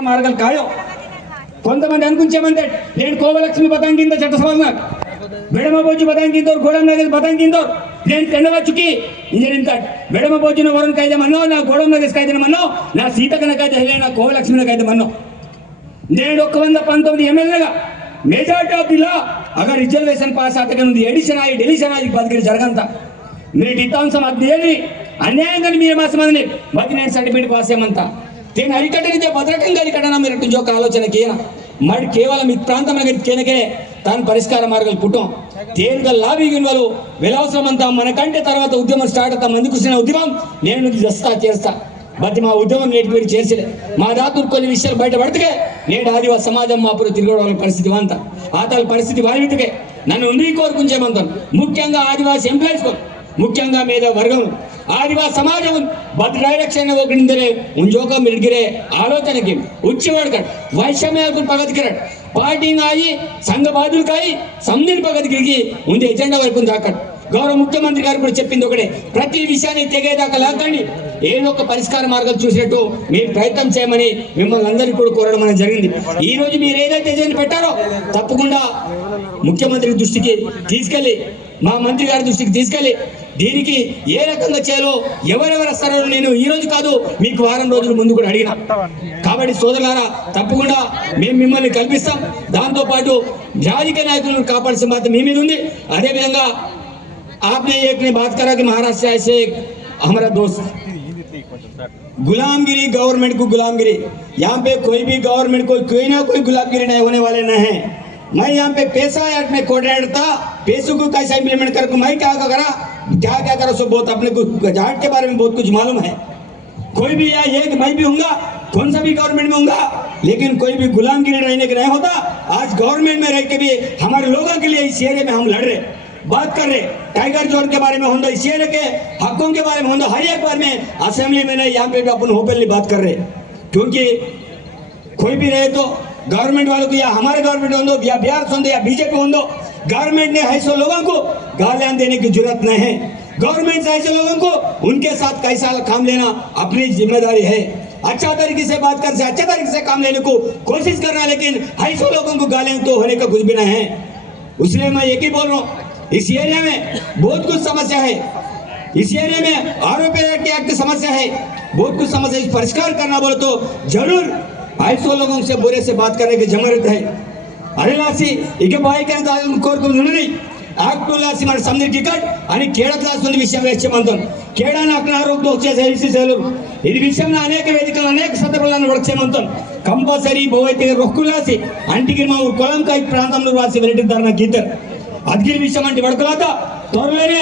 మార్గాలు కాయో? కొంతమంది అనుకుంచేమంటే నేను కోవలక్ష్మి బతాంగిందో చట్టసభ బెడమ బోజు బతాంగిందో గోడం నగర్ బతాంగిందో నేను తినవచ్చుకి చుక్కి ఇంజరింత బెడమ బోజున వరం కాಯ್ದೆ నా గోడం నగర్ కాಯ್ದೆ నా సీత కాಯ್ದೆ నా కోవలక్ష్మిన కాಯ್ದೆ నేను ఒక వంద పంతొమ్మిది ఎమ్మెల్యేగా మెజార్టీ ఆఫ్ దిలా అక్కడ రిజర్వేషన్ పాస్ ఆతగా ఉంది ఎడిషన్ ఆగి డెలిషన్ ఆగి బతికి జరగంత. మీరు ఇత్తాంశం అది ఏది? అన్యాయంగా మీరు మాసం అది నేను సర్టిఫికేట్ పాస్ చేయమంతా. దీన్ని అరికట్టడితే భద్రకంగా అరికట్టడం మీరు యొక్క ఆలోచన కేన మరి కేవలం ఈ ప్రాంతం కేనకే తాను పరిష్కార మార్గాలు పుట్టాం. తేరుగా లాభీ వాళ్ళు విలవసరం అంతా మనకంటే తర్వాత ఉద్యమం స్టార్ట్ అవుతాం. అందుకు ఉద్యమం నేను చేస్తా చేస్తా. బట్ మా ఉద్యమం నేటి మీరు చేసలే మా దాతూరు కొన్ని విషయాలు బయట పడితే నేడు ఆదివాసీ సమాజం మాపురు తిరగడం పరిస్థితి వాంత. ఆతాల పరిస్థితి వారికే నన్ను ఉండి చేయమంటాను ముఖ్యంగా ఆదివాసీ ఎంప్లాయీస్ ముఖ్యంగా మీద వర్గం. ಆದಿವಾಸ ಸಮಾಜವು ಬದ್ ಡೈರೆಕ್ಷನ್ ಹೋಗಿಂದರೆ ಉಂಜೋಕ ಮಿಲ್ಗಿರೆ ಆಲೋಚನೆಗೆ ಉಚ್ಚಿವಾಡ್ಕಡ್ ವೈಷಮ್ಯ ಪಗದ್ಕಿರಡ್ ಪಾರ್ಟಿಂಗ್ ಆಯಿ సంఘ బాధ్యులకాయి సంధిని పగదికి ముందు ఎజెండా వైపు దాకడ్ గౌరవ ముఖ్యమంత్రి గారు కూడా చెప్పింది ఒకటే ప్రతి విషయాన్ని తెగేదాకా లాక్కండి ఏదో ఒక పరిష్కార మార్గాలు చూసినట్టు మీరు ప్రయత్నం చేయమని మిమ్మల్ని అందరికీ కూడా కోరడం అనేది జరిగింది ఈ రోజు మీరు ఏదైతే ఎజెండా పెట్టారో తప్పకుండా ముఖ్యమంత్రి దృష్టికి తీసుకెళ్ళి మా మంత్రి గారి దృష్టికి తీసుకెళ్ళి దీనికి ఏ రకంగా చేయాలో ఎవరెవరు వస్తారో నేను ఈ రోజు కాదు మీకు వారం రోజుల ముందు కూడా అడిగిన కాబట్టి సోదరులారా తప్పకుండా మేము మిమ్మల్ని కల్పిస్తాం దాంతో పాటు రాజకీయ నాయకులను కాపాడాల్సిన బాధ్యత మీ మీద ఉంది అదేవిధంగా आपने एक ने बात करा कि महाराष्ट्र से एक हमारा दोस्त गुलामगिरी गवर्नमेंट को गुलामगिरी यहाँ पे कोई भी गवर्नमेंट को कोई ना कोई गुलामगिरी नहीं होने वाले न है मैं यहाँ पे पैसा एक्ट में था। पैसों को कैसा इम्प्लीमेंट कर? मैं क्या करा? क्या क्या करा? सो बहुत अपने को जाट के बारे में बहुत कुछ मालूम है। कोई भी या एक मैं भी हूँगा। कौन सा भी गवर्नमेंट में हूँगा? लेकिन कोई भी गुलामगिरी रहने के नहीं होता। आज गवर्नमेंट में रह के भी हमारे लोगों के लिए इस एरिया में हम लड़ रहे बात कर रहे टाइगर जोन के बारे में होंगे इस एरिया के हकों के बारे में होंगे हर एक बार में असेंबली में नहीं, यहाँ पे भी अपन ओपनली बात कर रहे क्योंकि कोई भी रहे तो गवर्नमेंट वालों को या हमारे गवर्नमेंट हो या बिहार से या बीजेपी हो गवर्नमेंट ने ऐसे लोगों को गालियाँ देने की ज़रूरत नहीं है। गवर्नमेंट से ऐसे लोगों को उनके साथ कैसा काम लेना अपनी ज़िम्मेदारी है। अच्छा तरीके से बात कर से अच्छा तरीके से काम लेने को कोशिश करना, लेकिन ऐसे लोगों को गालियाँ तो होने का कुछ भी नहीं है। इसलिए मैं एक ही बोल रहा हूँ, इस एरिया में बहुत कुछ समस्या है। इस एरिया में आरोप एक्ट की समस्या है, बहुत कुछ समस्या परिष्कार करना बोले तो ज़रूर ऐसे लोगों से बुरे से बात करने की जरूरत है अरे लासी इके बाई करने కోరుకుంటున్నాను ఆక్టులాసి మన సంధి టికెట్ అని కేడ క్లాస్ ఉంది విషయం వేసేమంతం కేడా నాకు ఆరోగ్యం వచ్చేసి ఎల్సీసీలు ఇది విషయంలో అనేక వేదికలు అనేక సందర్భాలను వర్చేమంతం కంపల్సరీ బోవైతే రొక్కులాసి అంటికి మా ఊరు కొలంకాయ ప్రాంతంలో రాసి వెలిటిద్దారు నాకు ఇద్దరు అద్గిరి విషయం అంటే వడకలాత త్వరలోనే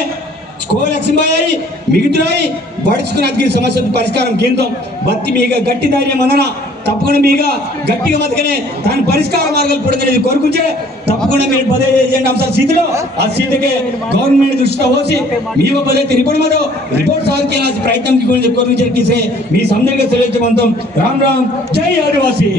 కోలక్ష్మిబాయి మిగుతురాయి బడుచుకుని అద్గిరి సమస్య పరిష్కారం కేంద్రం బత్తి మీగ గట్టి ధైర్యం అందన తప్పకుండా మీగా గట్టిగా బతికనే దాని పరిష్కార మార్గాలు పడుతుంది కోరుకుంటే తప్పకుండా మీరు పదే చేయండి. అంశాల స్థితిలో ఆ స్థితికి గవర్నమెంట్ దృష్టిలో పోసి మీకు పదైతే రిపోర్ట్ మరో రిపోర్ట్ సాగు చేయాల్సిన ప్రయత్నం కోరుకుంటే మీ సందర్గా తెలియజేయమంతం రామ్ రామ్ జై ఆదివాసీ.